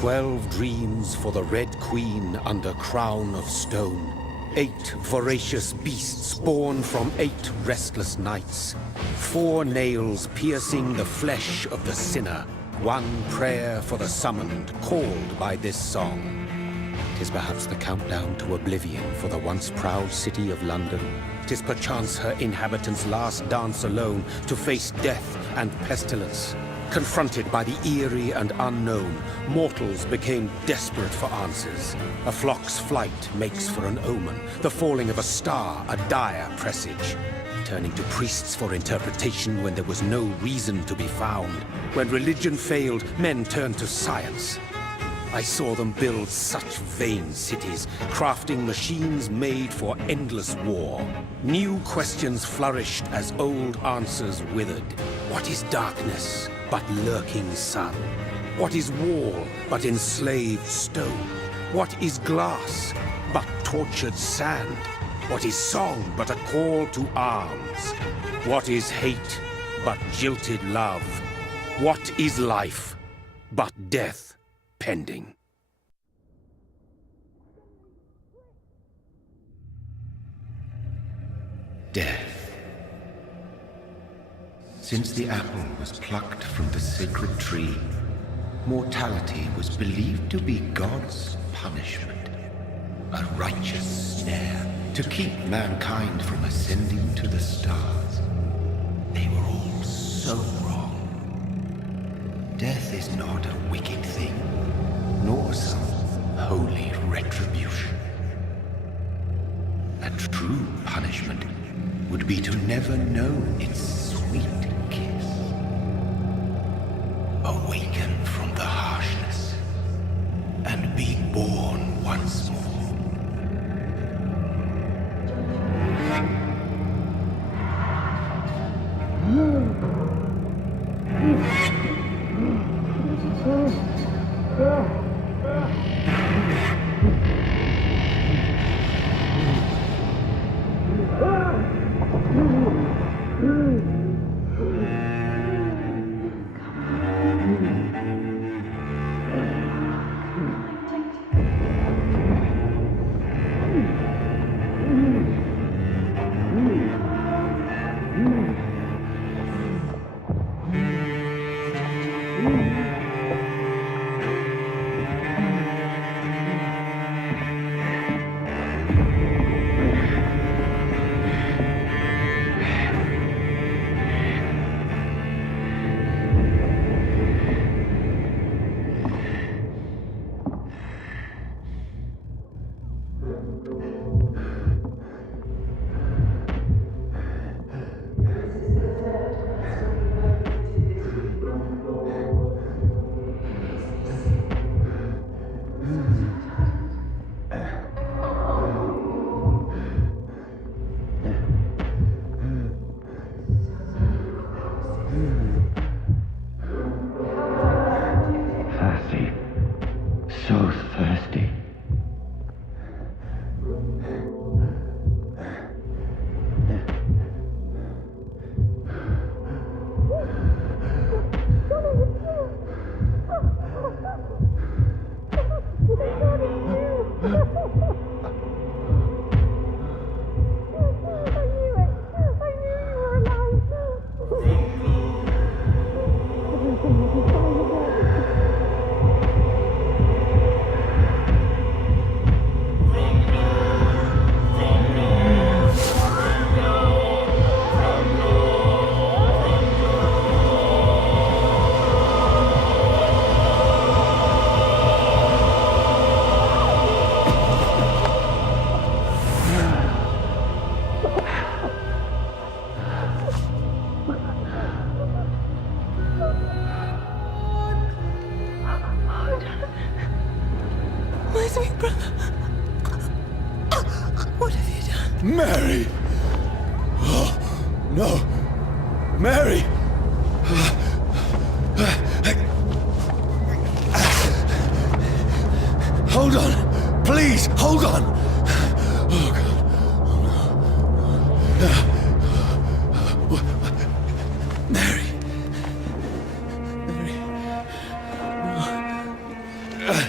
12 dreams for the Red Queen under crown of stone. 8 voracious beasts born from 8 restless nights. 4 nails piercing the flesh of the sinner. 1 prayer for the summoned, called by this song. 'Tis perhaps the countdown to oblivion for the once proud city of London. 'Tis perchance her inhabitants' last dance alone to face death and pestilence. Confronted by the eerie and unknown, mortals became desperate for answers. A flock's flight makes for an omen, the falling of a star a dire presage. Turning to priests for interpretation when there was no reason to be found. When religion failed, men turned to science. I saw them build such vain cities, crafting machines made for endless war. New questions flourished as old answers withered. What is darkness but lurking sun? What is wall but enslaved stone? What is glass but tortured sand? What is song but a call to arms? What is hate but jilted love? What is life but death pending? Death. Since the apple was plucked from the sacred tree, mortality was believed to be God's punishment, a righteous snare to keep mankind from ascending to the stars. They were all so wrong. Death is not a wicked thing, nor some holy retribution. A true punishment would be to never know its sweet kiss. Awaken from the harshness and be born once more. Mary! Oh, no! Mary! Hold on! Please, hold on! Oh, God. Oh, no. Mary! Mary!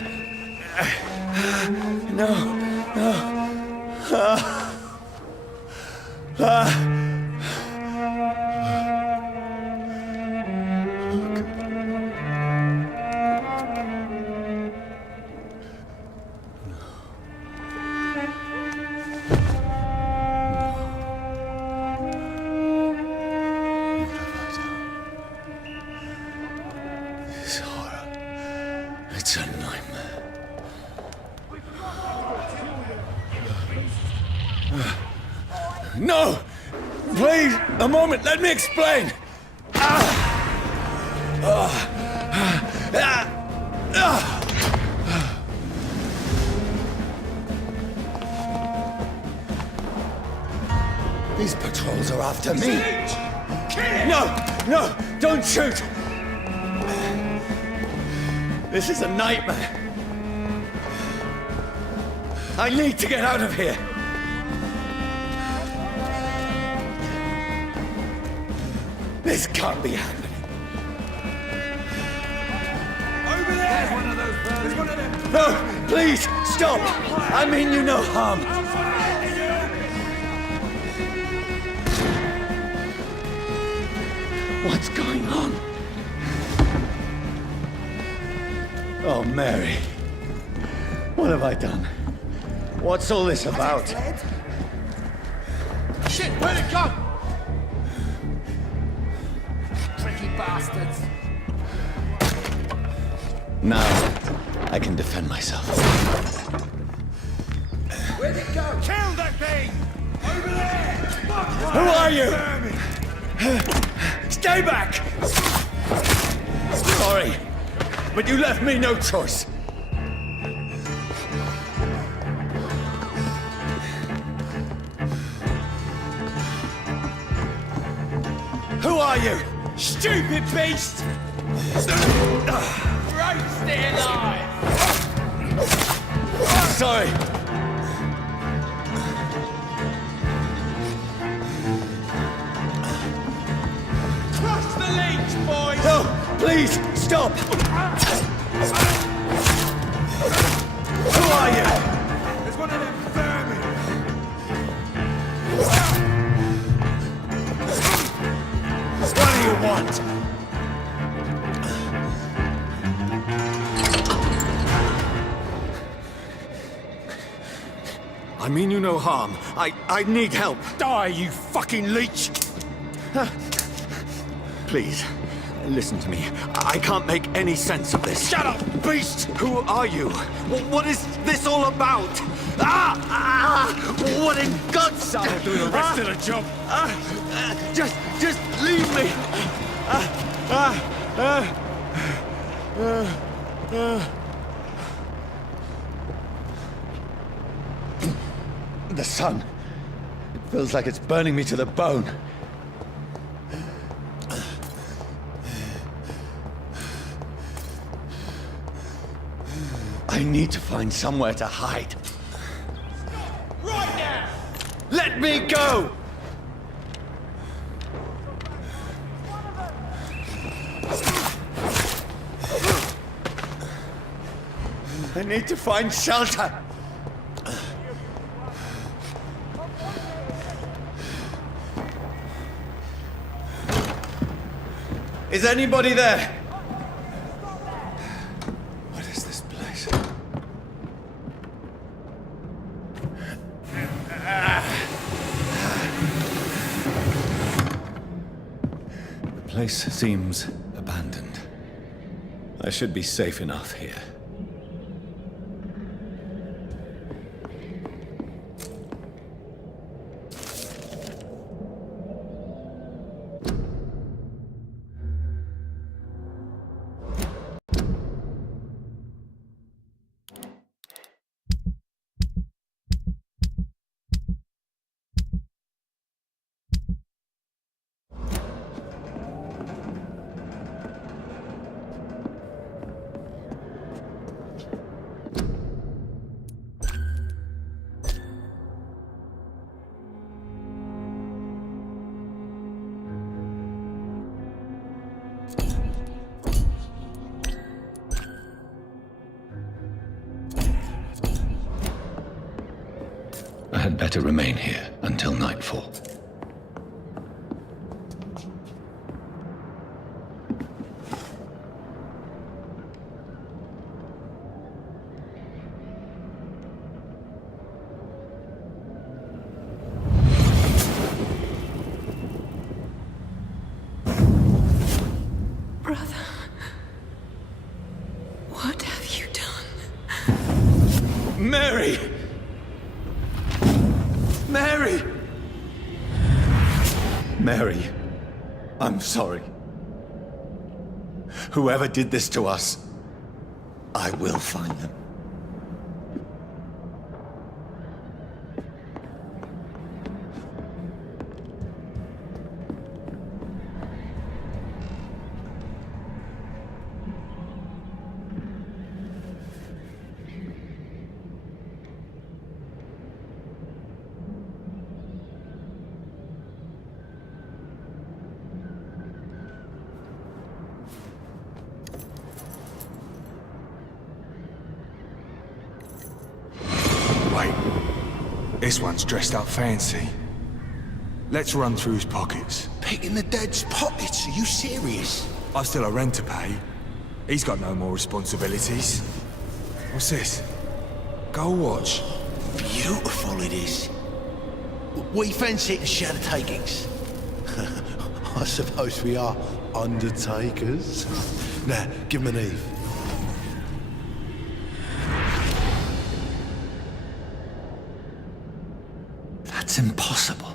This horror. It's a nightmare. No! Please, a moment, let me explain! These patrols are after me! No! No! Don't shoot! This is a nightmare! I need to get out of here! This can't be happening. Over there! There's one of those birds. There's one of them. No! Please! Stop! I mean you no harm. What's going on? Oh, Mary. What have I done? What's all this about? Shit, where'd it go? Tricky bastards. Now, I can defend myself. Where'd it go? Kill that thing! Over there! Who are you? Stay back! Sorry, but you left me no choice. Who are you? Stupid beast! Right, stay alive! Sorry. Crush the leech, boys! No, please, stop! Who are you? There's one of them vermin! What do you want? I mean you no harm. I need help. Die, you fucking leech! Please, listen to me. I can't make any sense of this. Shut up, beast! Who are you? What is this all about? What in God's name? I'll do the rest of the job. Just leave me. The sun. It feels like it's burning me to the bone. I need to find somewhere to hide. Right now! Let me go! I need to find shelter. Is anybody there? What is this place? The place seems abandoned. I should be safe enough here. I had better remain here until nightfall. Brother, what have you done? Mary! Mary! Mary, I'm sorry. Whoever did this to us, I will find them. Wait. This one's dressed up fancy. Let's run through his pockets. Picking the dead's pockets? Are you serious? I've still a rent to pay. He's got no more responsibilities. What's this? Gold watch. Beautiful it is. We fancy it in shadow takings. I suppose we are undertakers. Now, give him an Eve. That's impossible.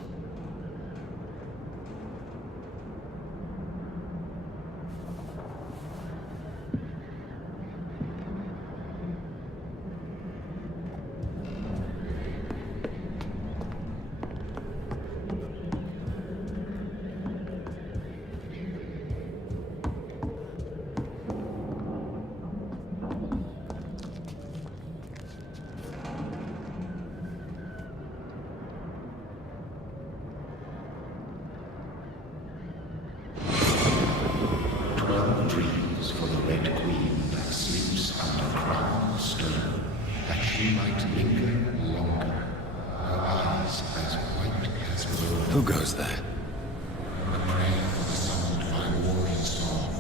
Dreams for the Red Queen that sleeps under crown of stone, that she might linger longer, her eyes as white as gold. Who goes there? A prayer summoned by warrior song.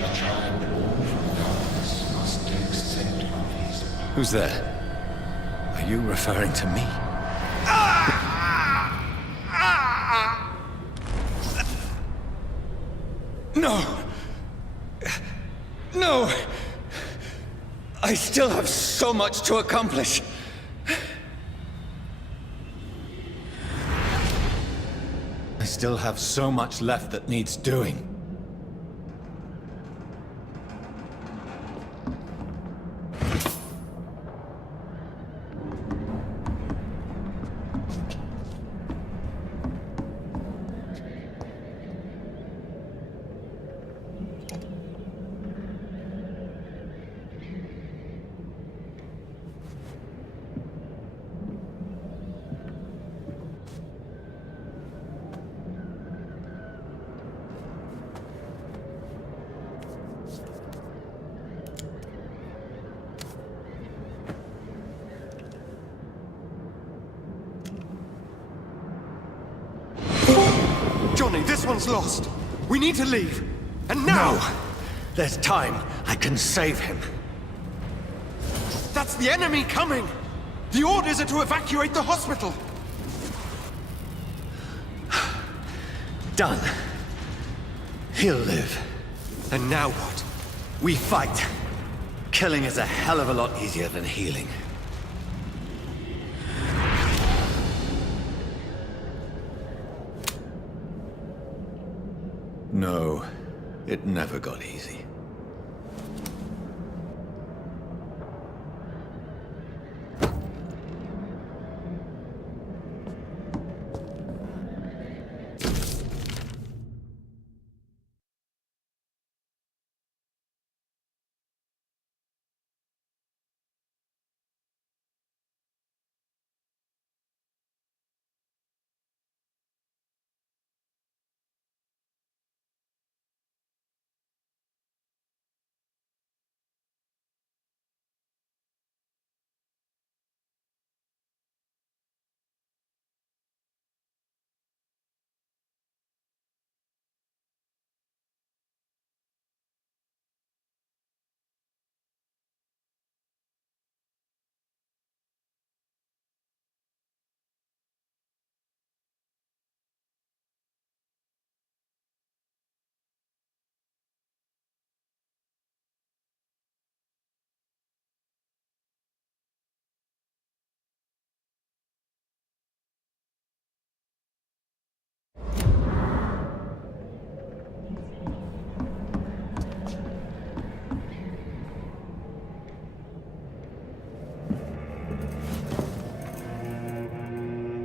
The child born from darkness must take scent of his power. Who's there? Are you referring to me? No! No! I still have so much to accomplish. I still have so much left that needs doing. Johnny, this one's lost. We need to leave. And now! No! There's time. I can save him. That's the enemy coming! The orders are to evacuate the hospital! Done. He'll live. And now what? We fight. Killing is a hell of a lot easier than healing. No, it never got easy.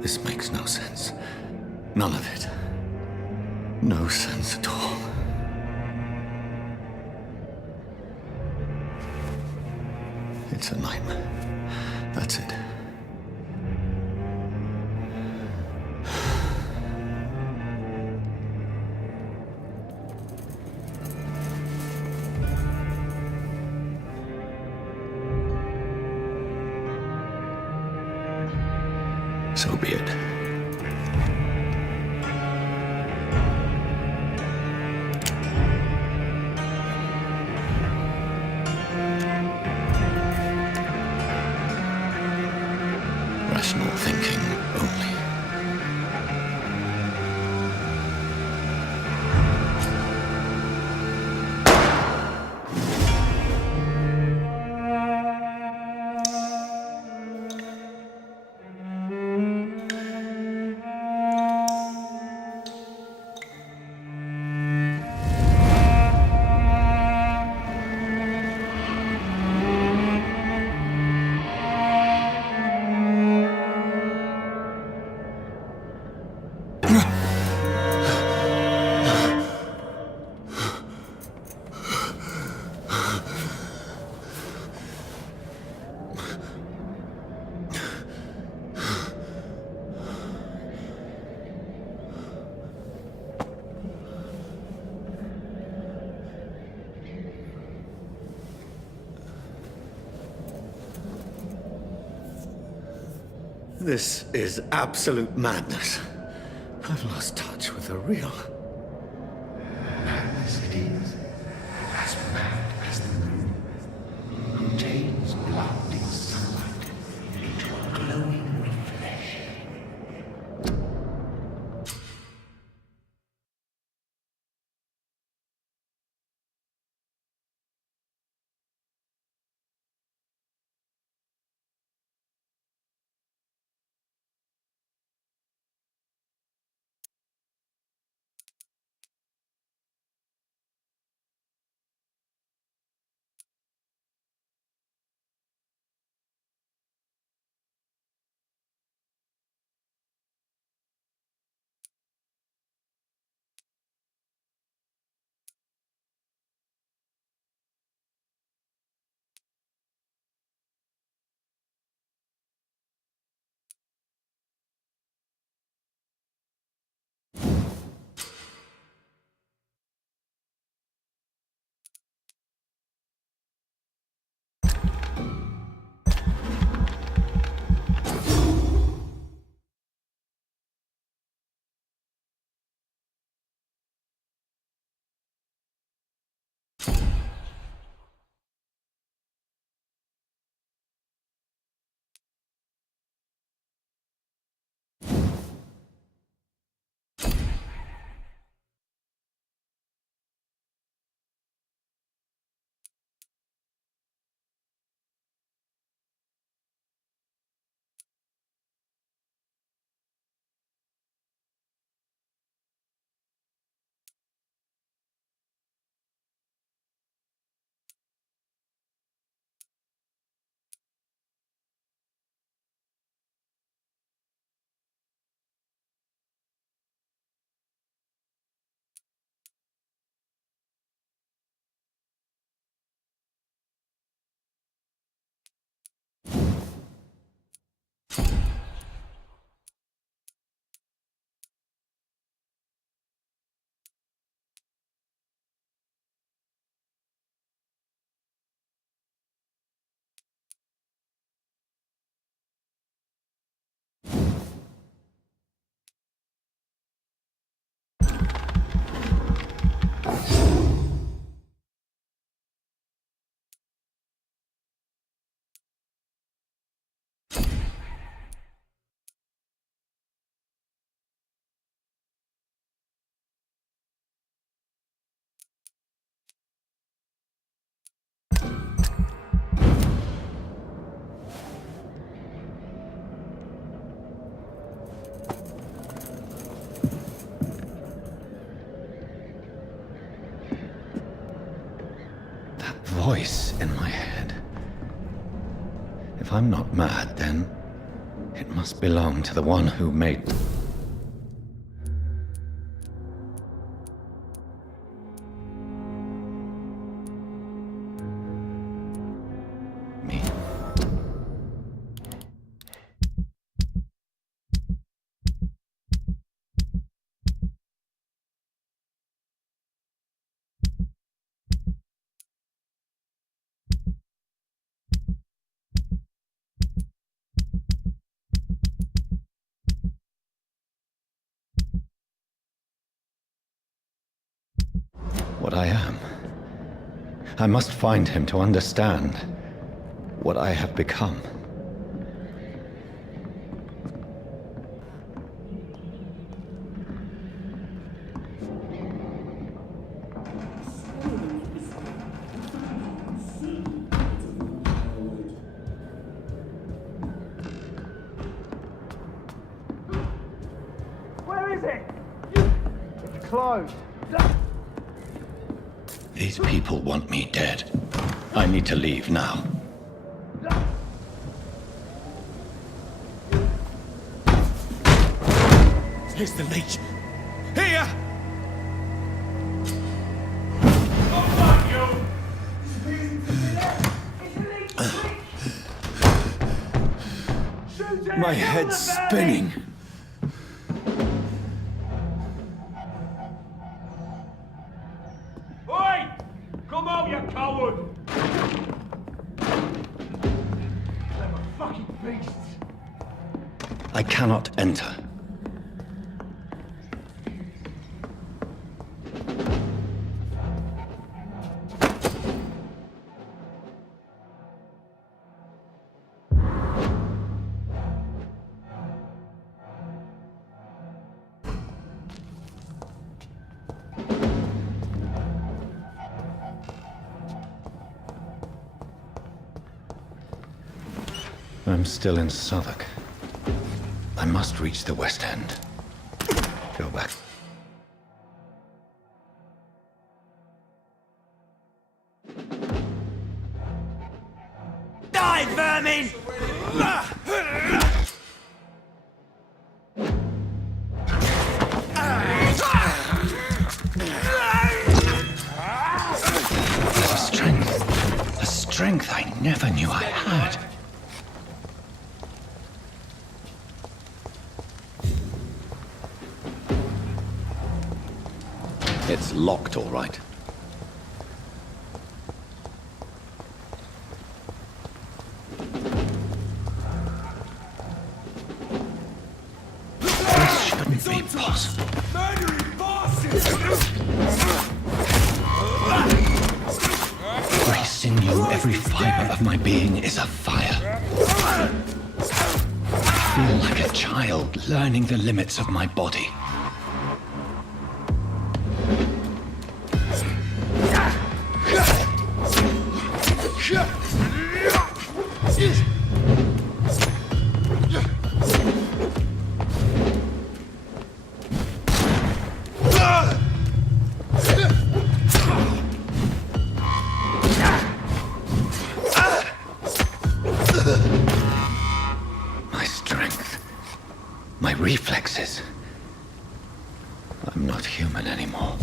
This makes no sense. None of it. No sense at all. It's a nightmare. That's it. So be it. Rational thinking only. This is absolute madness. I've lost touch with the real. Madness it is, as mad as the moon, who turns blinding sunlight into a glowing reflection. Voice in my head. If I'm not mad, then It must belong to the one who made... me. What I am. I must find him to understand what I have become. Where is it? It's closed. These people want me dead. I need to leave now. Here's the leech. Here! My head's spinning. Oi! Come out, you coward! Clever fucking beasts! I cannot enter. I'm still in Southwark. I must reach the West End. Go back. Die, vermin! A strength I never knew I had. It's locked, all right. This shouldn't be possible. Every sinew, every fiber of my being is afire. I feel like a child learning the limits of my body. My strength, my reflexes. I'm not human anymore.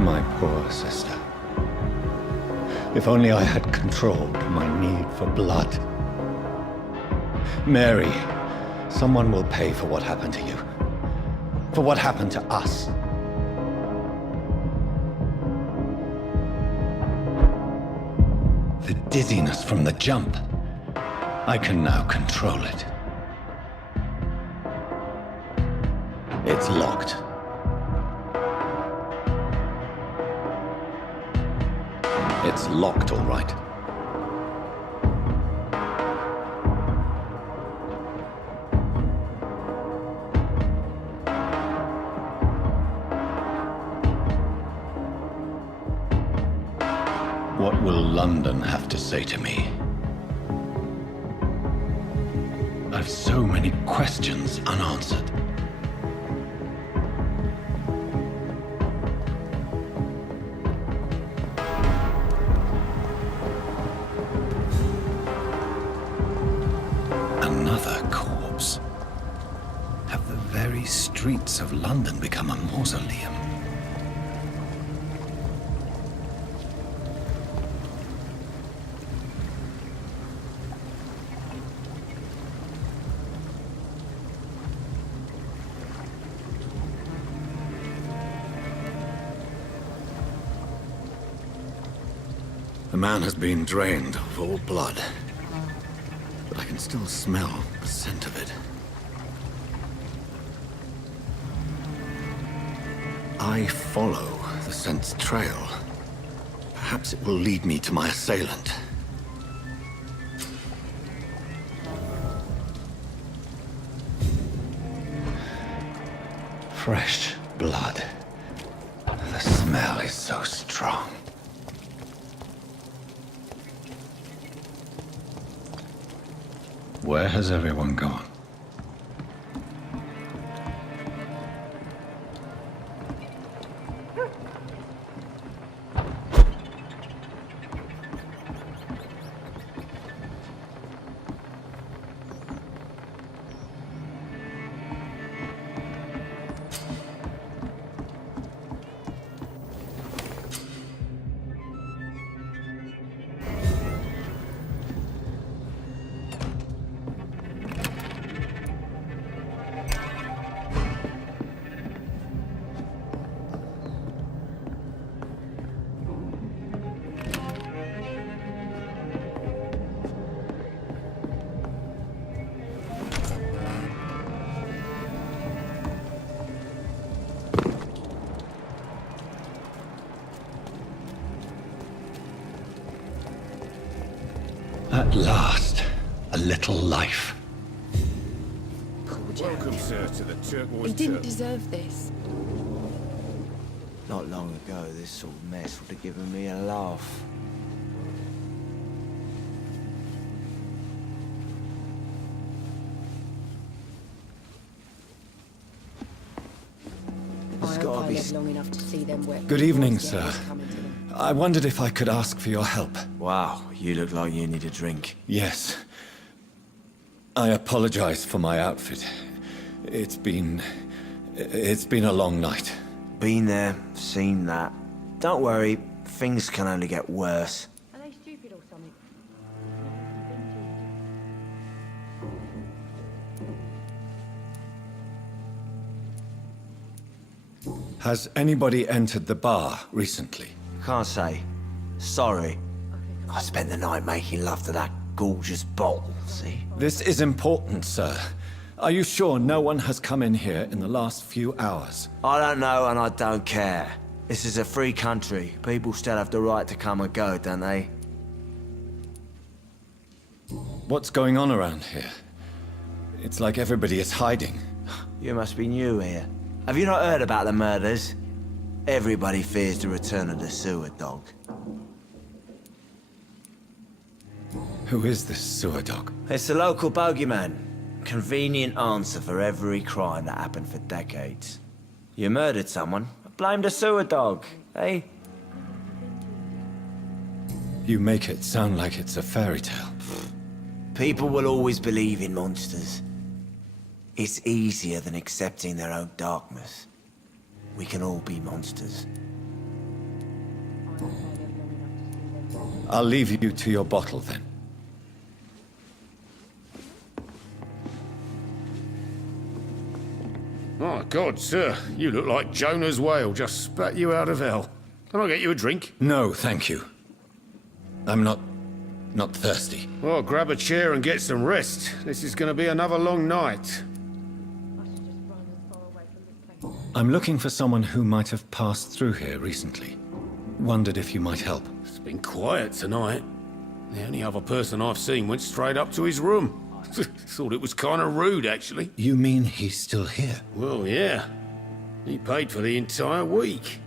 My poor sister. If only I had controlled my need for blood. Mary, someone will pay for what happened to you. for what happened to us. The dizziness from the jump. I can now control it. It's locked. It's locked, all right. What will London have to say to me? I've so many questions unanswered. Another corpse. Have the very streets of London become a mausoleum? The man has been drained of all blood, but I can still smell the scent of it. I follow the scent's trail. Perhaps it will lead me to my assailant. Fresh blood. The smell is so strong. Where has everyone gone? At last, a little life. Welcome, sir, to the turquoise. He didn't deserve this. Not long ago, this sort of mess would have given me a laugh. There's gotta be... long enough to see them wet. Good evening, sir. I wondered if I could ask for your help. Wow, you look like you need a drink. Yes. I apologize for my outfit. It's been a long night. Been there, seen that. Don't worry, things can only get worse. Are they stupid or something? Has anybody entered the bar recently? Can't say. Sorry. I spent the night making love to that gorgeous bottle, see? This is important, sir. Are you sure no one has come in here in the last few hours? I don't know and I don't care. This is a free country. People still have the right to come and go, don't they? What's going on around here? It's like everybody is hiding. You must be new here. Have you not heard about the murders? Everybody fears the return of the sewer dog. Who is this sewer dog? It's the local bogeyman. Convenient answer for every crime that happened for decades. You murdered someone, blame the sewer dog, eh? You make it sound like it's a fairy tale. People will always believe in monsters. It's easier than accepting their own darkness. We can all be monsters. I'll leave you to your bottle then. Oh, God, sir, you look like Jonah's whale just spat you out of hell. Can I get you a drink? No, thank you. I'm not thirsty. Well, grab a chair and get some rest. This is going to be another long night. I'm looking for someone who might have passed through here recently. Wondered if you might help. It's been quiet tonight. The only other person I've seen went straight up to his room. Thought it was kind of rude, actually. You mean he's still here? Well, yeah. He paid for the entire week.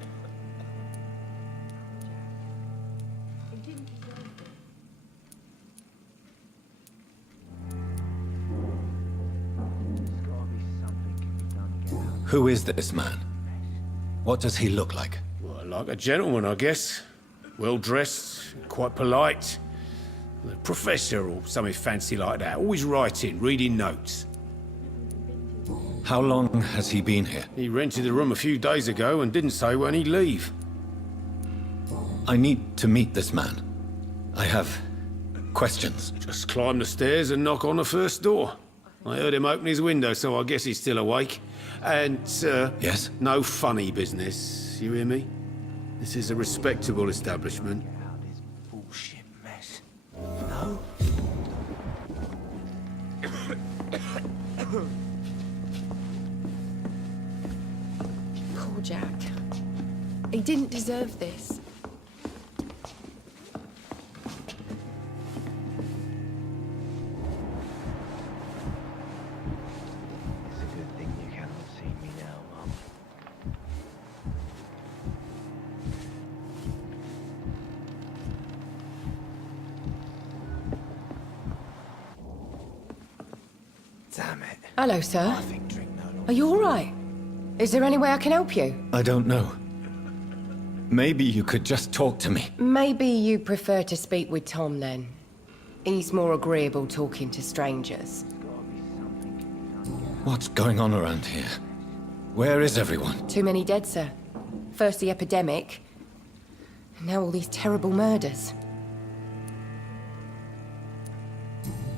Who is this man? What does he look like? Well, like a gentleman, I guess. Well-dressed, quite polite. A professor or something fancy like that. Always writing, reading notes. How long has he been here? He rented the room a few days ago and didn't say when he'd leave. I need to meet this man. I have questions. Just climb the stairs and knock on the first door. I heard him open his window, so I guess he's still awake. And, Yes? no funny business. You hear me? This is a respectable establishment. This bullshit mess. No? Poor Jack. He didn't deserve this. It's a good thing you cannot see me now, Mum. Damn it. Hello, sir. I think drink no longer. Are you all right? Is there any way I can help you? I don't know. Maybe you could just talk to me. Maybe you prefer to speak with Tom, then. He's more agreeable talking to strangers. What's going on around here? Where is everyone? Too many dead, sir. First the epidemic, and now all these terrible murders.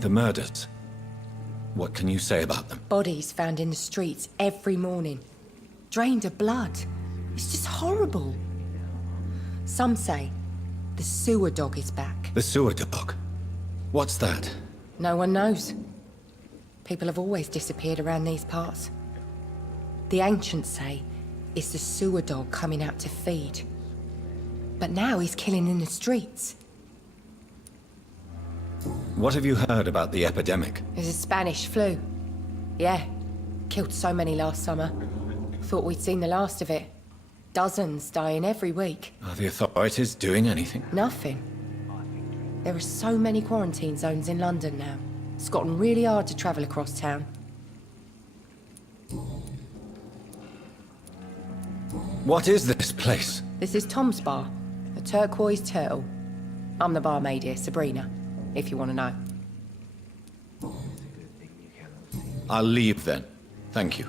The murders. What can you say about them? Bodies found in the streets every morning. Drained of blood. It's just horrible. Some say the sewer dog is back. The sewer dog. What's that? No one knows. People have always disappeared around these parts. The ancients say it's the sewer dog coming out to feed. But now he's killing in the streets. What have you heard about the epidemic? There's a Spanish flu. Yeah, killed so many last summer. Thought we'd seen the last of it. Dozens dying every week. Are the authorities doing anything? Nothing. There are so many quarantine zones in London now. It's gotten really hard to travel across town. What is this place? This is Tom's bar, a turquoise turtle. I'm the barmaid here, Sabrina, if you want to know. I'll leave then. Thank you.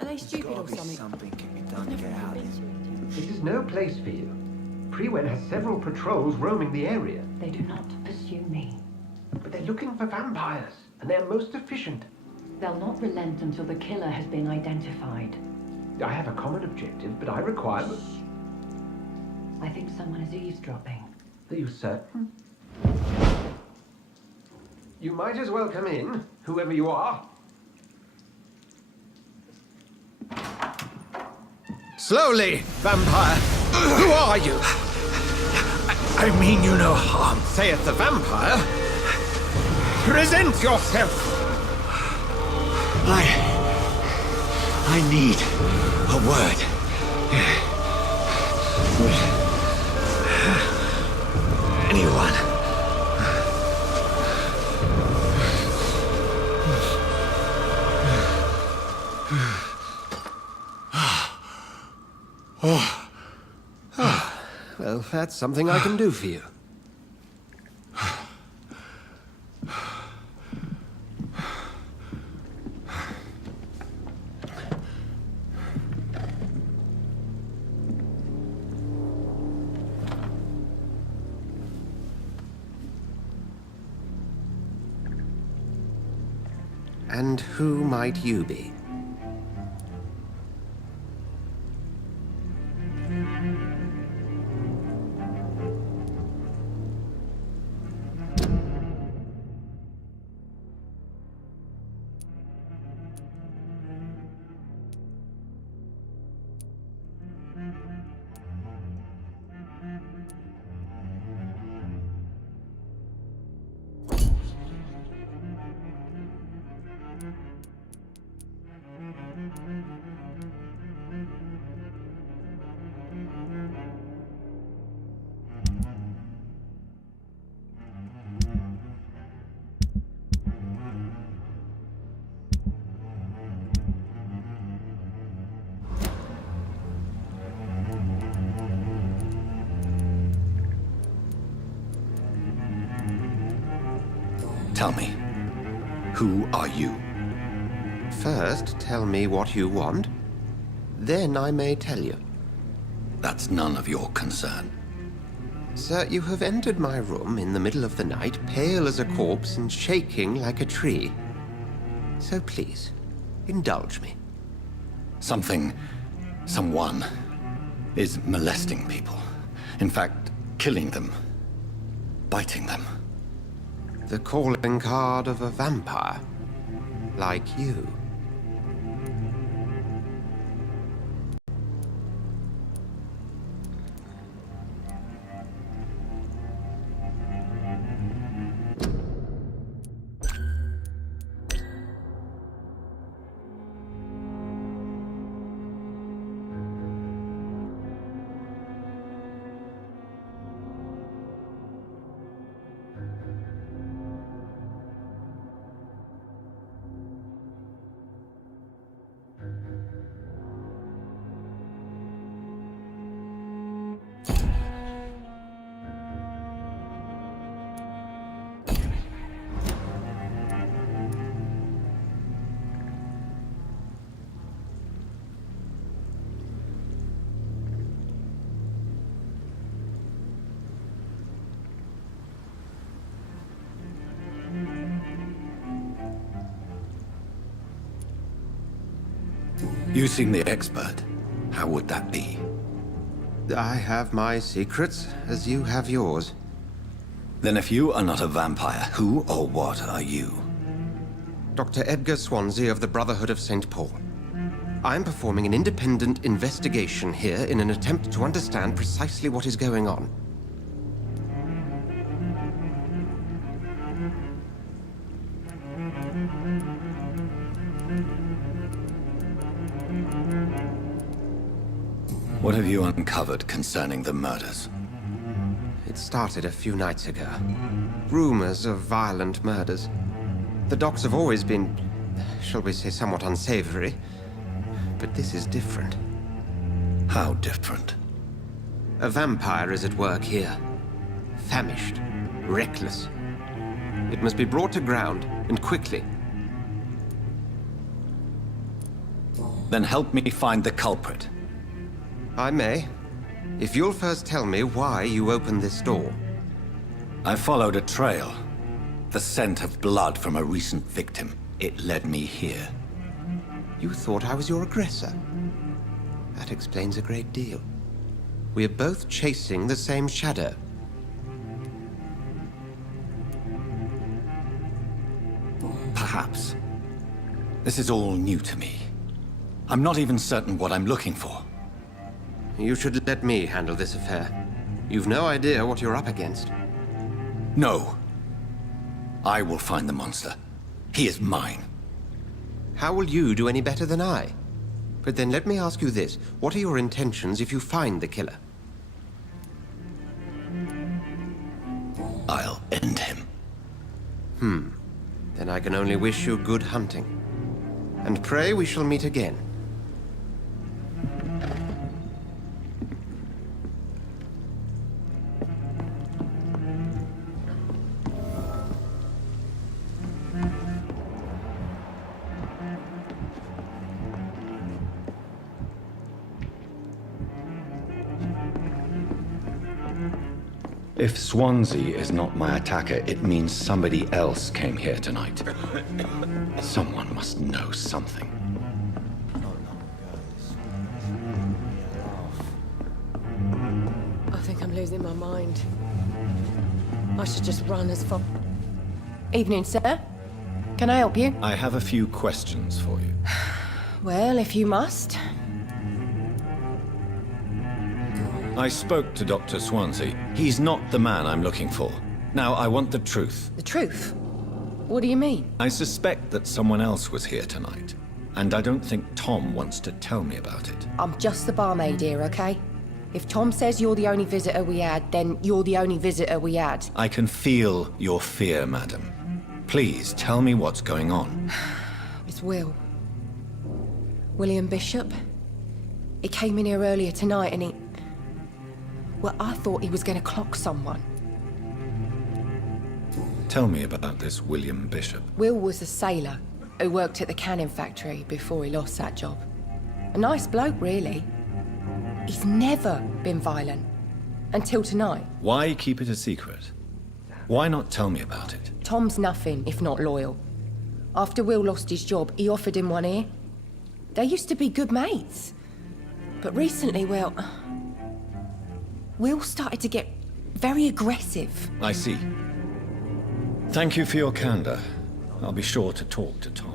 Are they stupid or Gotta be something? something can be done to get out of this. This is no place for you. Prewen has several patrols roaming the area, They do not pursue me. but they're looking for vampires, and they're most efficient. They'll not relent until the killer has been identified. I have a common objective, but I require... I think someone is eavesdropping. Are you certain? You might as well come in, whoever you are. Slowly, vampire! Who are you? I mean you no harm, saith the vampire. Present yourself! I need a word. Anyone? Well, that's something I can do for you. And who might you be? Tell me, who are you? First, tell me what you want. Then I may tell you. That's none of your concern. Sir, you have entered my room in the middle of the night, pale as a corpse and shaking like a tree. So please, indulge me. Someone is molesting people. In fact, killing them. Biting them. The calling card of a vampire. Like you. You seem the expert. How would that be? I have my secrets, as you have yours. Then if you are not a vampire, who or what are you? Dr. Edgar Swansea of the Brotherhood of St. Paul. I'm performing an independent investigation here in an attempt to understand precisely what is going on. What have you uncovered concerning the murders? It started a few nights ago. Rumors of violent murders. The docs have always been, shall we say, somewhat unsavory. But this is different. How different? A vampire is at work here. Famished. Reckless. It must be brought to ground, and quickly. Then help me find the culprit. I may. If you'll first tell me why you opened this door. I followed a trail. The scent of blood from a recent victim. It led me here. You thought I was your aggressor. That explains a great deal. We are both chasing the same shadow. Perhaps. This is all new to me. I'm not even certain what I'm looking for. You should let me handle this affair. You've no idea what you're up against. No. I will find the monster. He is mine. How will you do any better than I? But then let me ask you this. What are your intentions if you find the killer? I'll end him. Then I can only wish you good hunting. And pray we shall meet again. If Swansea is not my attacker, it means somebody else came here tonight. Someone must know something. I think I'm losing my mind. I should just run as far. Evening, sir. Can I help you? I have a few questions for you. Well, if you must. I spoke to Dr. Swansea. He's not the man I'm looking for. Now, I want the truth. The truth? What do you mean? I suspect that someone else was here tonight, and I don't think Tom wants to tell me about it. I'm just the barmaid here, okay? If Tom says you're the only visitor we had, then you're the only visitor we had. I can feel your fear, madam. Please, tell me what's going on. It's Will. William Bishop. He came in here earlier tonight and he... Well, I thought he was going to clock someone. Tell me about this William Bishop. Will was a sailor who worked at the cannon factory before he lost that job. A nice bloke, really. He's never been violent. Until tonight. Why keep it a secret? Why not tell me about it? Tom's nothing if not loyal. After Will lost his job, he offered him one ear. They used to be good mates. But recently, well... Will started to get very aggressive. I see. Thank you for your candor. I'll be sure to talk to Tom.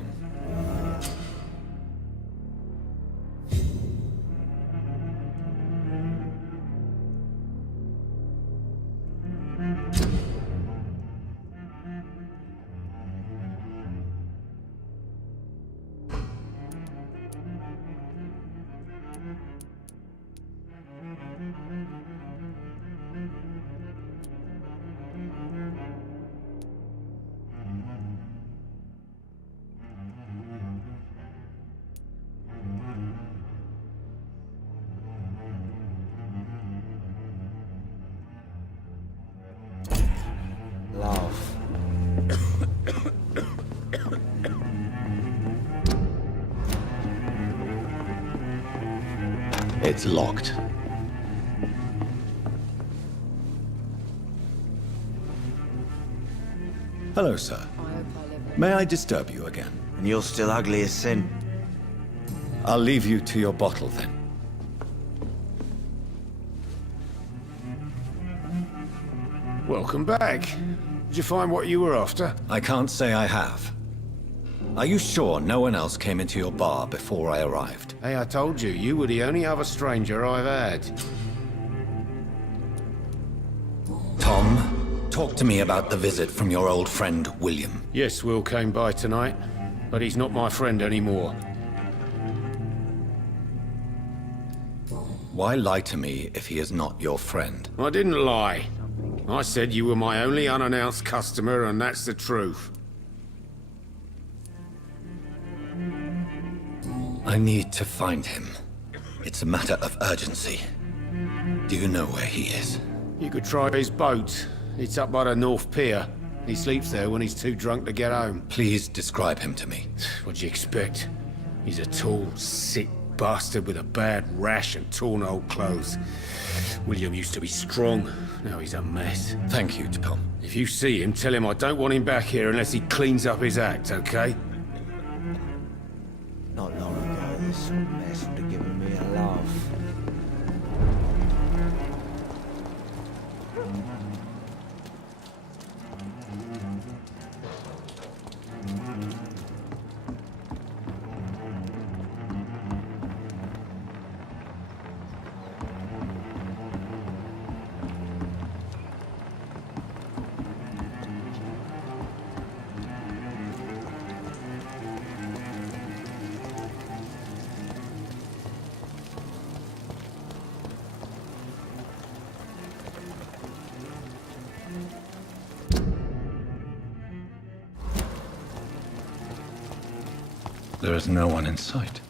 Love. It's locked. Hello, sir. May I disturb you again? And you're still ugly as sin. I'll leave you to your bottle, then. Welcome back. Did you find what you were after? I can't say I have. Are you sure no one else came into your bar before I arrived? Hey, I told you, you were the only other stranger I've had. Tom, talk to me about the visit from your old friend, William. Yes, Will came by tonight, but he's not my friend anymore. Why lie to me if he is not your friend? I didn't lie. I said you were my only unannounced customer, and that's the truth. I need to find him. It's a matter of urgency. Do you know where he is? You could try his boat. It's up by the North Pier. He sleeps there when he's too drunk to get home. Please describe him to me. What'd you expect? He's a tall, sick bastard with a bad rash and torn old clothes. William used to be strong. Now he's a mess. Thank you, Tom. If you see him, tell him I don't want him back here unless he cleans up his act, okay? Not long ago, this sort of mess would have given me a laugh. There is no one in sight.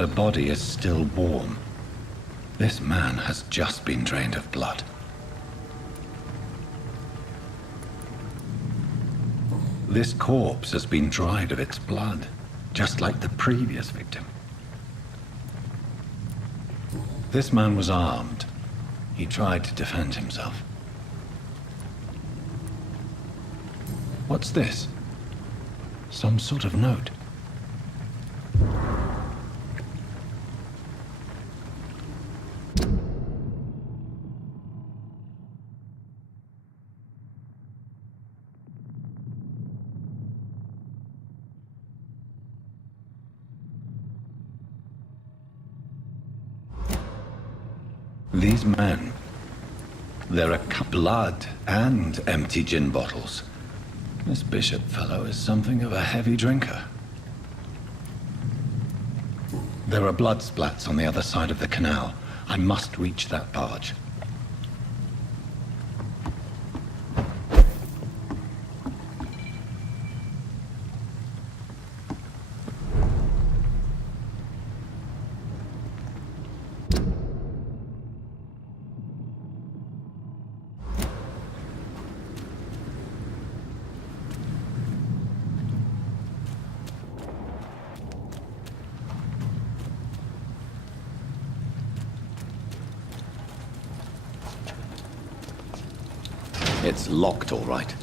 The body is still warm. This man has just been drained of blood. This corpse has been dried of its blood, just like the previous victim. This man was armed. He tried to defend himself. What's this? Some sort of note. These men, they're blood and empty gin bottles. This bishop fellow is something of a heavy drinker. There are blood splats on the other side of the canal. I must reach that barge. It's locked, all right.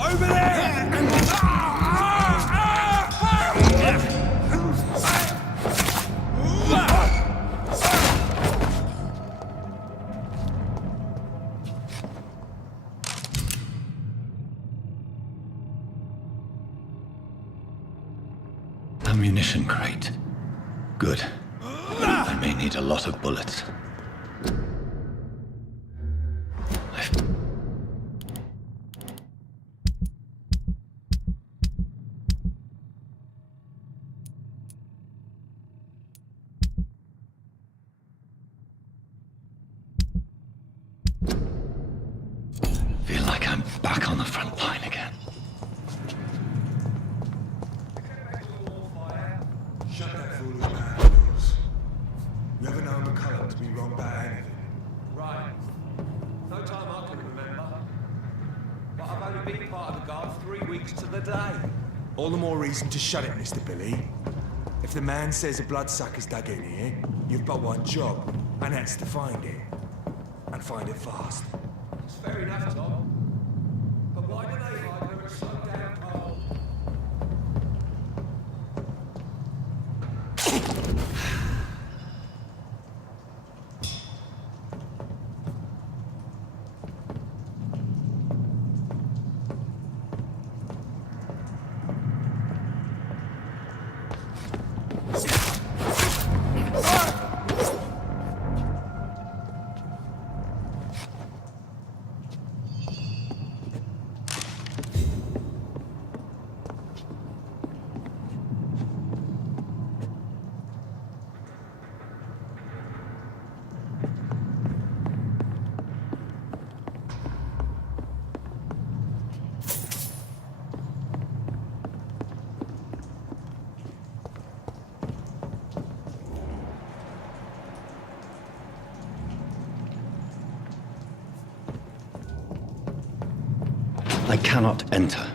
Over there! Ammunition crate. Good. I may need a lot of bullets. Feel like I'm back on the front line again. Shut that foolish man, Lewis. You haven't known McCulloch to be wrong about anything. Right. No time I can remember. But I've only been part of the guard 3 weeks to the day. All the more reason to shut it, Mr. Billy. If the man says a bloodsucker's dug in here, you've but one job, and that's to find it. And find it fast. It's fair enough, Tom. But why do they hide where it's so damn cold? I cannot enter.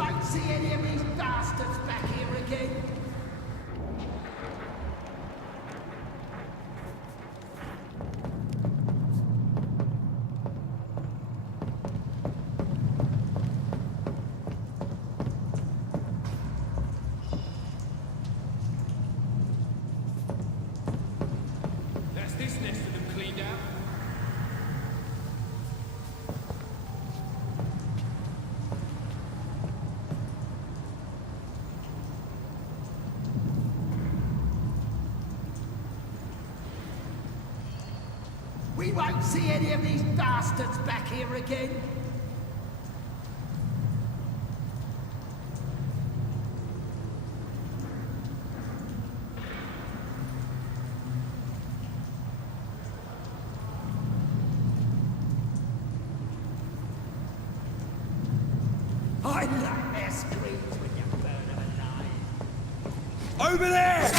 won't see any of these bastards back here again. That's this nest of them cleaned out. We won't see any of these bastards back here again. I love their screams when you burn them alive. Over there!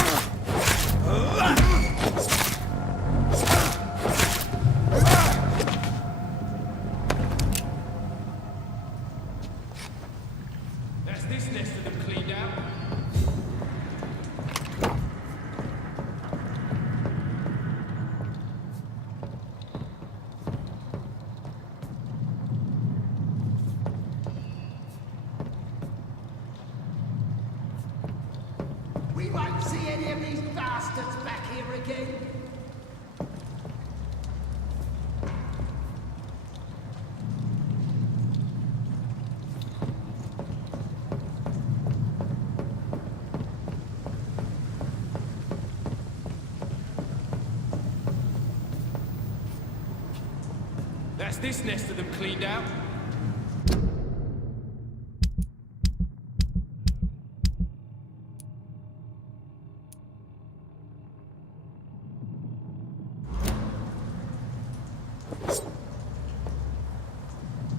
That's this nest of them cleaned out. We won't see any of these bastards back here again. That's this nest of them cleaned out.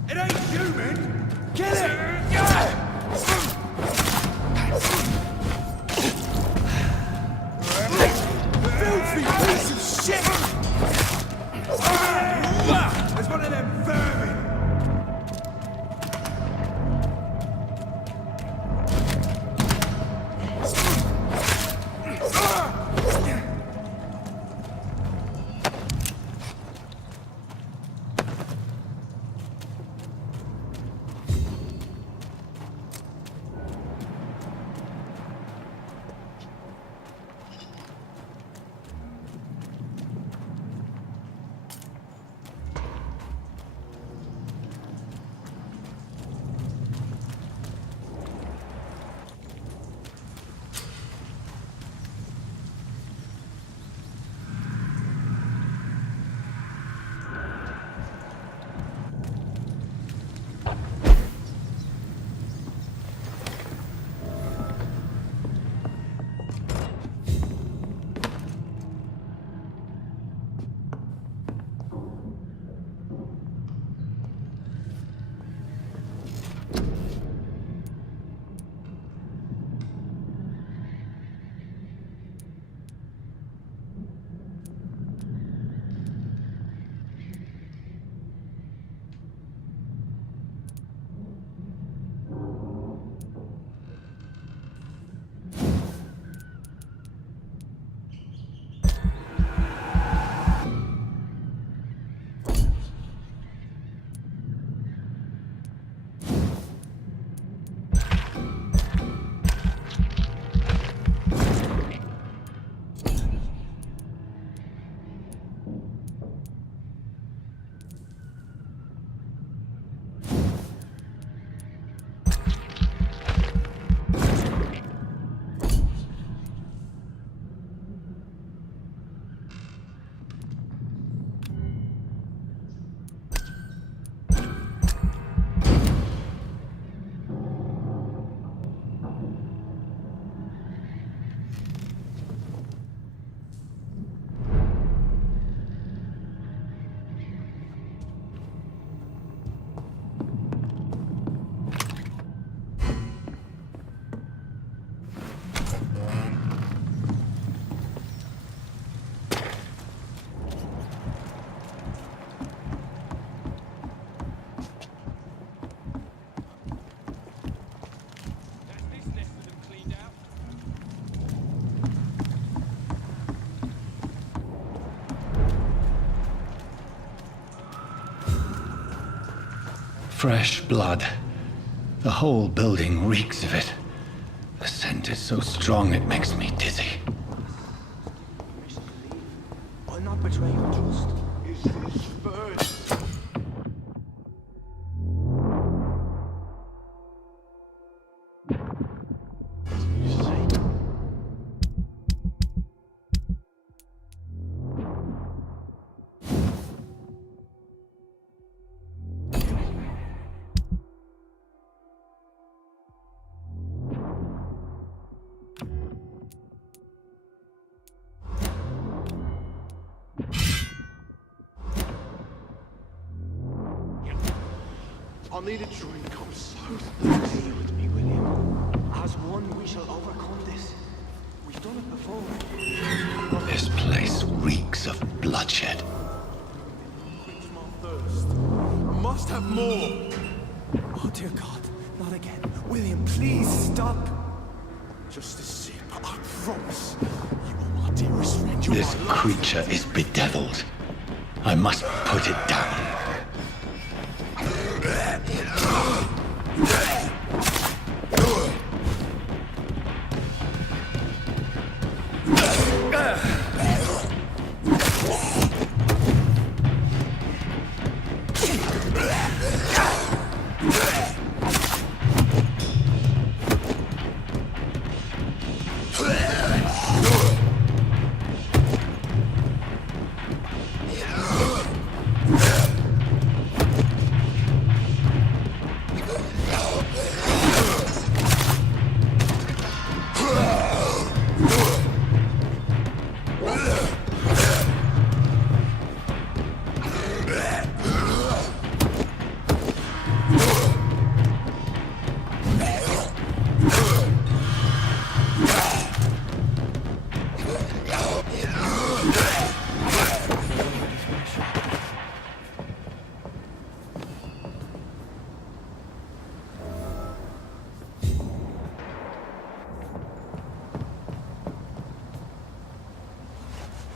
It ain't human! Kill it! Filthy piece of shit! There's one of them vermin! fresh blood. The whole building reeks of it. The scent is so strong it makes me dizzy. I'll not betray your trust. Is this first? I'll need a drink. I'm so thirsty. With me, William. As one, we shall overcome this. We've done it before. This place reeks of bloodshed. Quench my thirst. Must have more. Oh, dear God. Not again. William, please stop. Just a sip. I promise. You are my dearest friend. You're This my life. creature is bedeviled. I must put it down.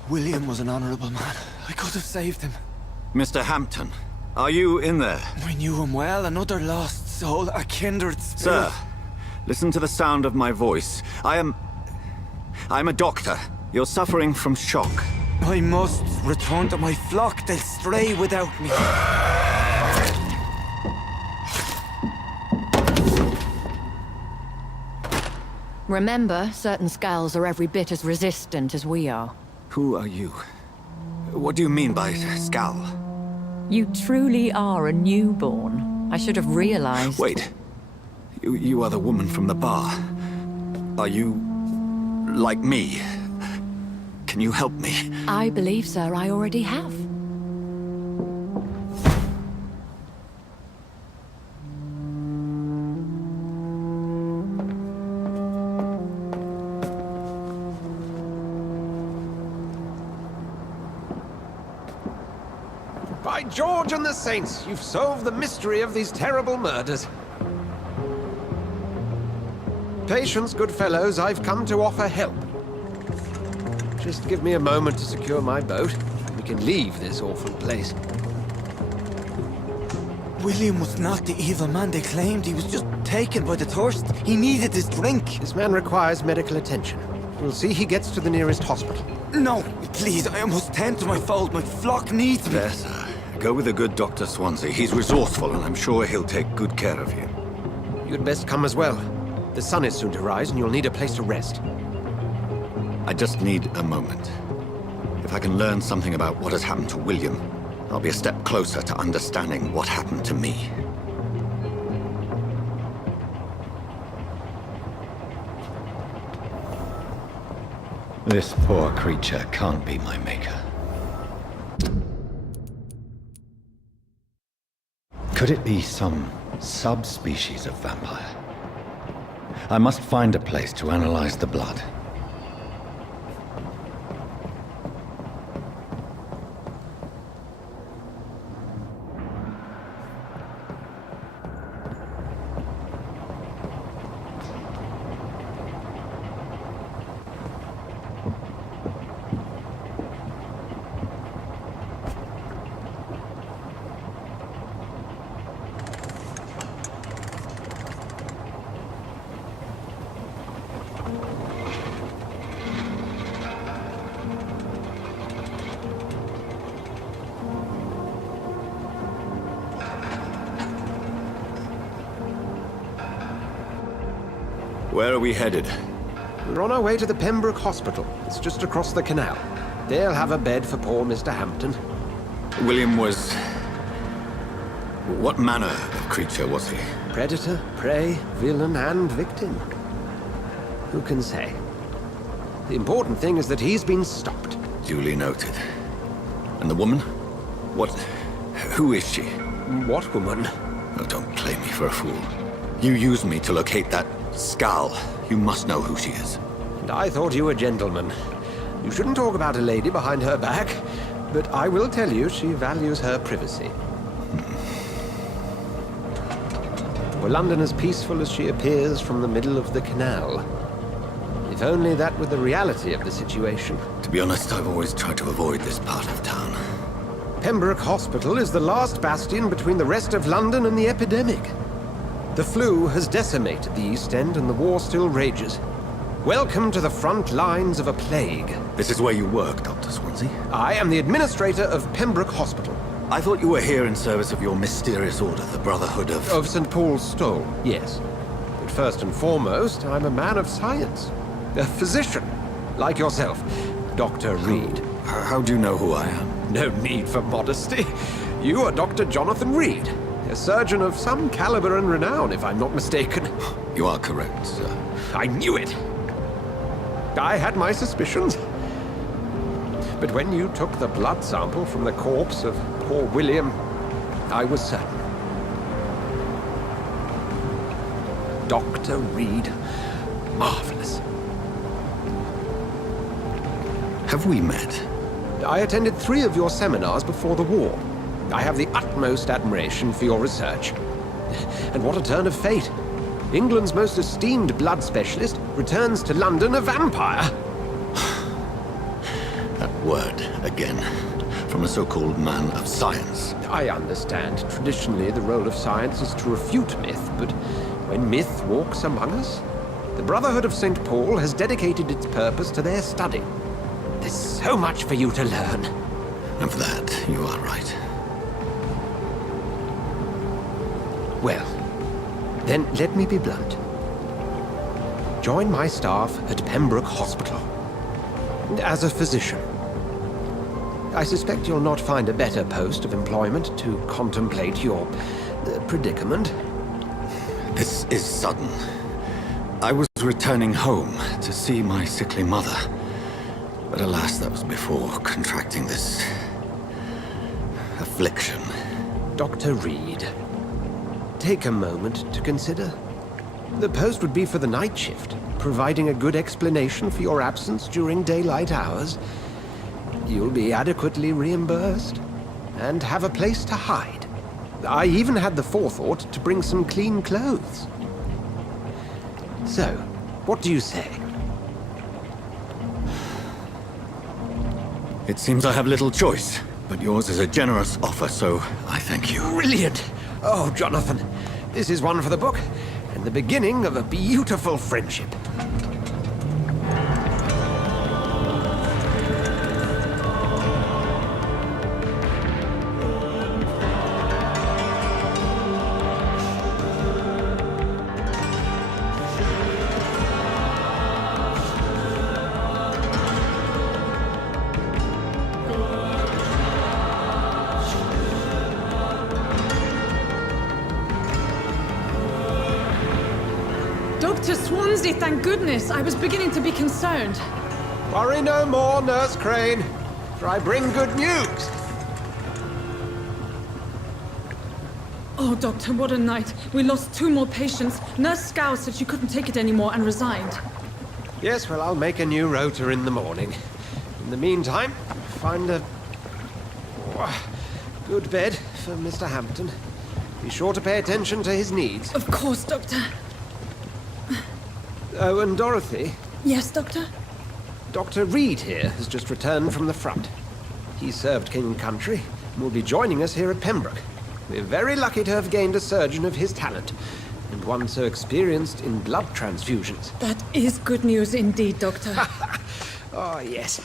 William was an honorable man. I could have saved him. Mr. Hampton, are you in there? I knew him well, another lost soul, a kindred spirit. Sir, listen to the sound of my voice. I'm a doctor. You're suffering from shock. I must return to my flock. They'll stray without me. Remember, certain skulls are every bit as resistant as we are. Who are you? What do you mean by skull? You truly are a newborn. I should have realized. Wait. You are the woman from the bar. Are you like me? Can you help me? I believe, sir, I already have. By George and the Saints, you've solved the mystery of these terrible murders. Patience, good fellows, I've come to offer help. Just give me a moment to secure my boat. We can leave this awful place. William was not the evil man they claimed. He was just taken by the thirst. He needed his drink. This man requires medical attention. We'll see he gets to the nearest hospital. No, please, I must tend to my fold. My flock needs me. There, sir. Go with the good Dr. Swansea. He's resourceful, and I'm sure he'll take good care of you. You'd best come as well. The sun is soon to rise, and you'll need a place to rest. I just need a moment. If I can learn something about what has happened to William, I'll be a step closer to understanding what happened to me. This poor creature can't be my maker. Could it be some subspecies of vampire? I must find a place to analyze the blood. Where are we headed? We're on our way to the Pembroke Hospital. It's just across the canal. They'll have a bed for poor Mr. Hampton. William was... What manner of creature was he? Predator, prey, villain, and victim. Who can say? The important thing is that he's been stopped. Duly noted. And the woman? What... Who is she? What woman? Oh, don't play me for a fool. You used me to locate that skull. You must know who she is. And I thought you a gentleman. You shouldn't talk about a lady behind her back, but I will tell you she values her privacy. Were London as peaceful as she appears from the middle of the canal? If only that were the reality of the situation. To be honest, I've always tried to avoid this part of town. Pembroke Hospital is the last bastion between the rest of London and the epidemic. The flu has decimated the East End and the war still rages. Welcome to the front lines of a plague. This is where you work, Dr. Swansea? I am the administrator of Pembroke Hospital. I thought you were here in service of your mysterious order, the Brotherhood of... Of St. Paul's Stole, yes. But first and foremost, I'm a man of science. A physician, like yourself, Dr. Reed. How do you know who I am? No need for modesty. You are Dr. Jonathan Reed, a surgeon of some caliber and renown, if I'm not mistaken. You are correct, sir. I knew it! I had my suspicions. But when you took the blood sample from the corpse of poor William, I was certain. Dr. Reed. Marvelous. Have we met? I attended 3 of your seminars before the war. I have the utmost admiration for your research. And what a turn of fate. England's most esteemed blood specialist returns to London a vampire. That word, again. From a so-called man of science. I understand. Traditionally, the role of science is to refute myth, but when myth walks among us, the Brotherhood of St. Paul has dedicated its purpose to their study. There's so much for you to learn. And for that, you are right. Well, then let me be blunt. Join my staff at Pembroke Hospital. As a physician. I suspect you'll not find a better post of employment to contemplate your predicament. This is sudden. I was returning home to see my sickly mother. But alas, that was before contracting this... affliction. Dr. Reed, take a moment to consider. The post would be for the night shift, providing a good explanation for your absence during daylight hours. You'll be adequately reimbursed, and have a place to hide. I even had the forethought to bring some clean clothes. So, what do you say? It seems I have little choice, but yours is a generous offer, so I thank you. Brilliant! Oh, Jonathan, this is one for the book, and the beginning of a beautiful friendship. Dr. Swansea, thank goodness. I was beginning to be concerned. Worry no more, Nurse Crane, for I bring good news. Oh, Doctor, what a night. We lost 2 more patients. Nurse Scow said she couldn't take it anymore and resigned. Yes, well, I'll make a new rota in the morning. In the meantime, find a good bed for Mr. Hampton. Be sure to pay attention to his needs. Of course, Doctor. Oh, and Dorothy? Yes, Doctor? Dr. Reed here has just returned from the front. He served King and Country and will be joining us here at Pembroke. We're very lucky to have gained a surgeon of his talent, and one so experienced in blood transfusions. That is good news indeed, Doctor. Oh, yes.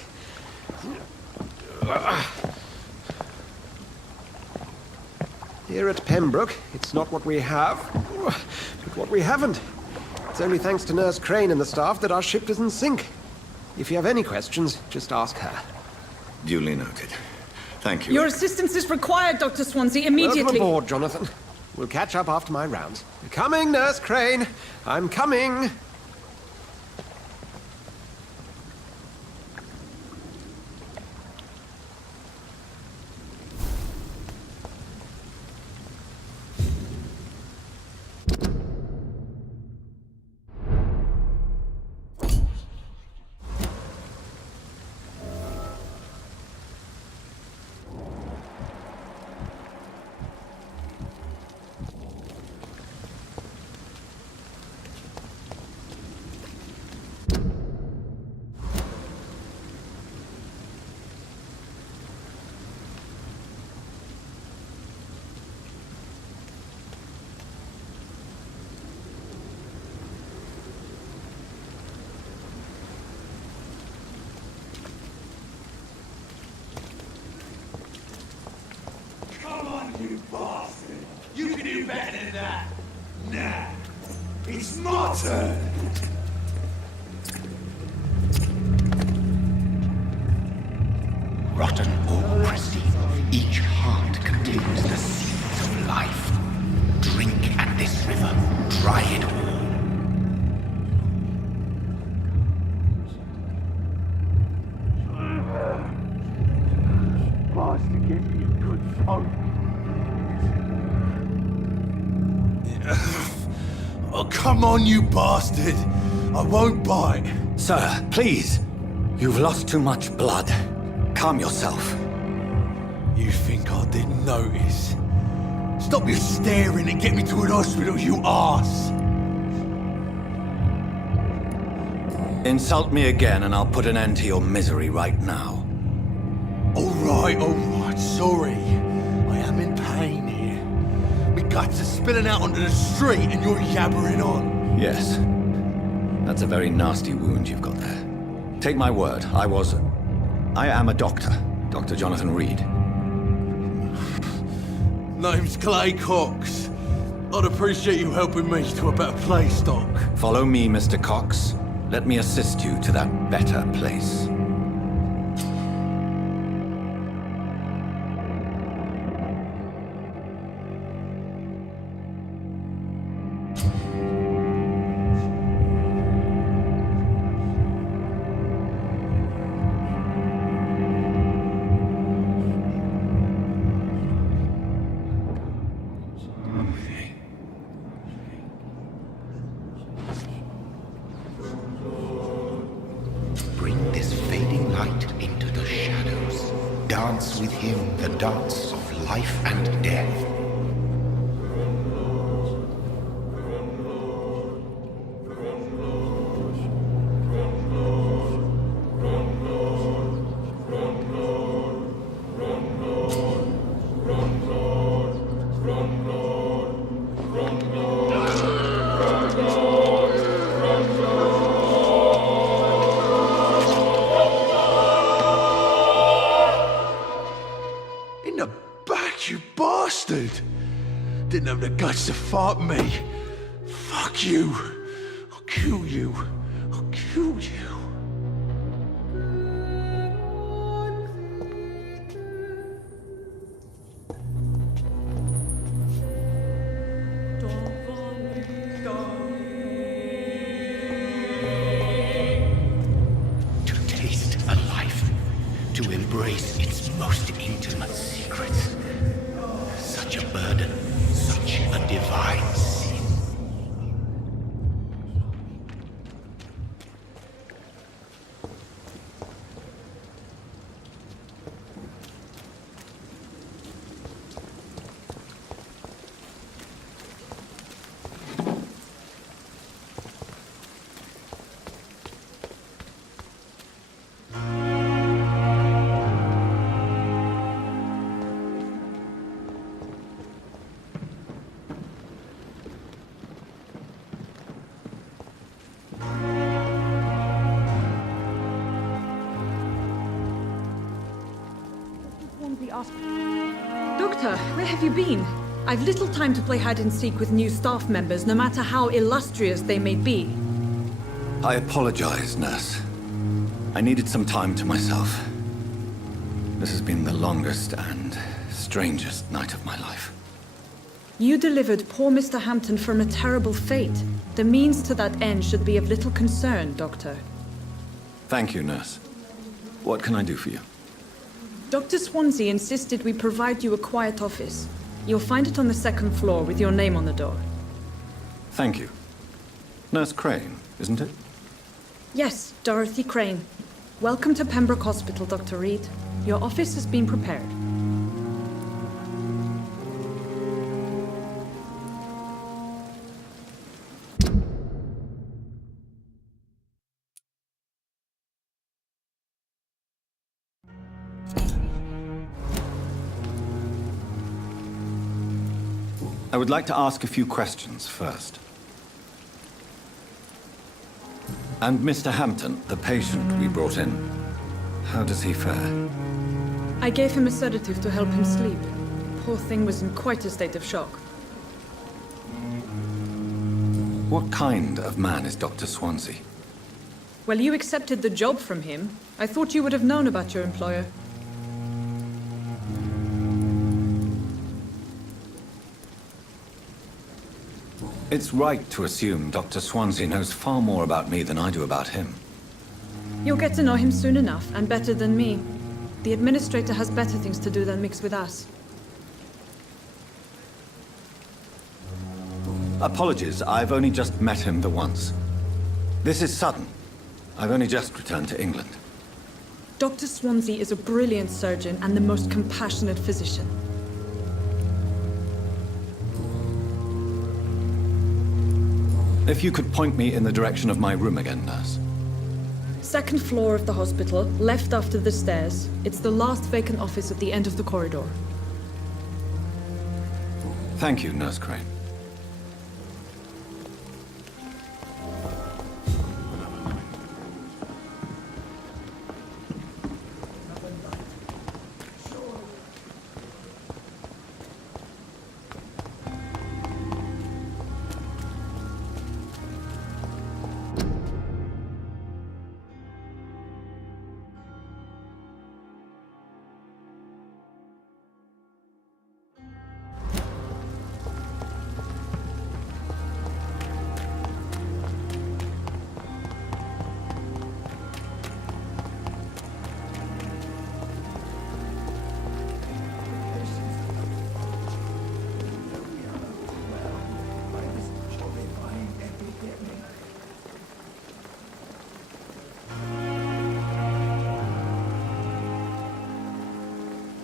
Here at Pembroke, it's not what we have, but what we haven't. It's It's only thanks to Nurse Crane and the staff that our ship doesn't sink. If you have any questions, just ask her. Duly noted. Thank you. Your assistance is required, Dr. Swansea, immediately. Welcome aboard, Jonathan. We'll catch up after my rounds. Coming, Nurse Crane. I'm coming. You bastard! You can do better than that! Nah! It's my turn! Rotten or pristine, each heart contains the seeds of life. Drink at this river, dry it all. Bastard, give me a good phone. Oh, come on, you bastard! I won't bite. Sir, please. You've lost too much blood. Calm yourself. You think I didn't notice? Stop your staring and get me to an hospital, you arse! Insult me again and I'll put an end to your misery right now. Alright, sorry. I am in pain here. My guts are spilling out onto the street and you're yabbering on. Yes. That's a very nasty wound you've got there. Take my word, I am a doctor. Dr. Jonathan Reed. Name's Clay Cox. I'd appreciate you helping me to a better place, Doc. Follow me, Mr. Cox. Let me assist you to that better place. Bring this fading light into the shadows. Dance with him the dance of life and death. In the back, you bastard! Didn't have the guts to fight me. Fuck you. I'll kill you. I'll kill you. To taste a life, to embrace its most intimate secrets. Such a burden, such a divine sin. Doctor, where have you been? I've little time to play hide-and-seek with new staff members, no matter how illustrious they may be. I apologize, nurse. I needed some time to myself. This has been the longest and strangest night of my life. You delivered poor Mr. Hampton from a terrible fate. The means to that end should be of little concern, Doctor. Thank you, nurse. What can I do for you? Dr. Swansea insisted we provide you a quiet office. You'll find it on the second floor with your name on the door. Thank you. Nurse Crane, isn't it? Yes, Dorothy Crane. Welcome to Pembroke Hospital, Dr. Reed. Your office has been prepared. I would like to ask a few questions first. And Mr. Hampton, the patient we brought in, how does he fare? I gave him a sedative to help him sleep. Poor thing was in quite a state of shock. What kind of man is Dr. Swansea? Well, you accepted the job from him. I thought you would have known about your employer. It's right to assume Dr. Swansea knows far more about me than I do about him. You'll get to know him soon enough, and better than me. The administrator has better things to do than mix with us. Apologies, I've only just met him the once. This is sudden. I've only just returned to England. Dr. Swansea is a brilliant surgeon and the most compassionate physician. If you could point me in the direction of my room again, nurse. Second floor of the hospital, left after the stairs. It's the last vacant office at the end of the corridor. Thank you, Nurse Crane.